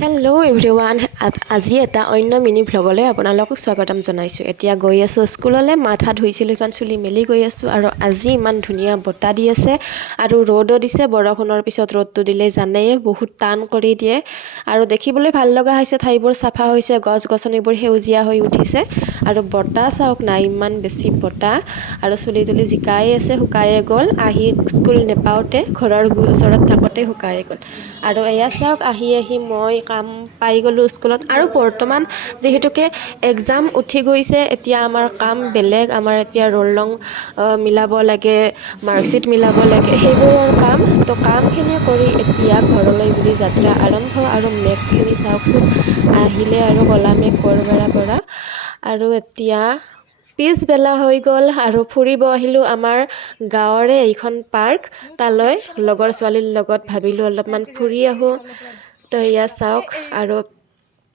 Hello' everyone আজি এটা অন্য মিনি ভ্লগলৈ আপোনালোকক স্বাগতম জনাইছোঁ। এতিয়া গৈ আছোঁ স্কুললৈ, মাথা ধুইছিলোঁ, এখন চুলি মেলি গৈ আছোঁ। আৰু আজি ইমান ধুনীয়া বতাহ দি আছে আৰু ৰ'দো দিছে। বৰষুণৰ পিছত ৰ'দটো দিলে জানেই বহুত টান কৰি দিয়ে আৰু দেখিবলৈ ভাল লগা হৈছে। ঠাইবোৰ চাফা হৈছে, গছ গছনিবোৰ সেউজীয়া হৈ উঠিছে আৰু বতাহ চাওক না, ইমান বেছি বতাহ। আৰু চুলি তুলি জিকাই আছে, শুকায়ে গ'ল। আহি স্কুল নেপাওঁতে, ঘৰৰ ওচৰত থাকোঁতে শুকায়ে গ'ল। আৰু এয়া চাওক, আহি মই কাম পাই গ'লোঁ স্কুলত। আৰু বৰ্তমান যিহেতুকে এক্সাম উঠি গৈছে, এতিয়া আমাৰ কাম বেলেগ। আমাৰ এতিয়া ৰোল ৰং মিলাব লাগে, মাৰ্কশ্বিট মিলাব লাগে, সেইবোৰৰ কাম। তো কামখিনি কৰি এতিয়া ঘৰলৈ বুলি যাত্ৰা আৰম্ভ। আৰু মেঘখিনি চাওকচোন, আহিলে আৰু ক'লা মেঘ ক'ৰবাৰ পৰা। আৰু এতিয়া পিছবেলা হৈ গ'ল আৰু ফুৰিব আহিলোঁ আমাৰ গাঁৱৰে এইখন পাৰ্ক। তালৈ লগৰ ছোৱালীৰ লগত ভাবিলোঁ অলপমান ফুৰি আহোঁ। তো এয়া চাওক, আৰু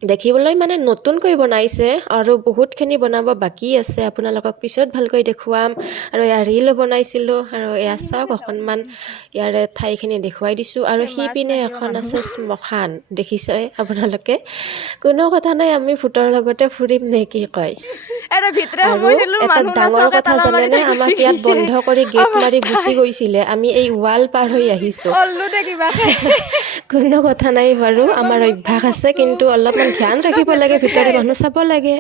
দেখিবলৈ মানে নতুনকৈ বনাইছে আৰু বহুতখিনি বনাব বাকী আছে। আপোনালোকক পিছত ভালকৈ দেখুৱাম। আৰু এয়া ৰিলো বনাইছিলোঁ। আৰু এয়া চাওক, অকণমান ইয়াৰে ঠাইখিনি দেখুৱাই দিছোঁ। আৰু সিপিনে এখন আছে শ্মশান, দেখিছে আপোনালোকে। কোনো কথা নাই, আমি ভূতৰ লগতে ফুৰিম নে কি কয়। আৰু এটা ডাঙৰ কথা জানেনে, আমাক ইয়াত বন্ধ কৰি গেট মাৰি গুচি গৈছিলে। আমি এই ৱাল পাৰ হৈ আহিছোঁ। কোনো কথা নাই বাৰু, আমাৰ অভ্যাস আছে, কিন্তু অলপমান ধ্যান ৰাখিব লাগে, ভিতৰৰ মানুহ চাব লাগে।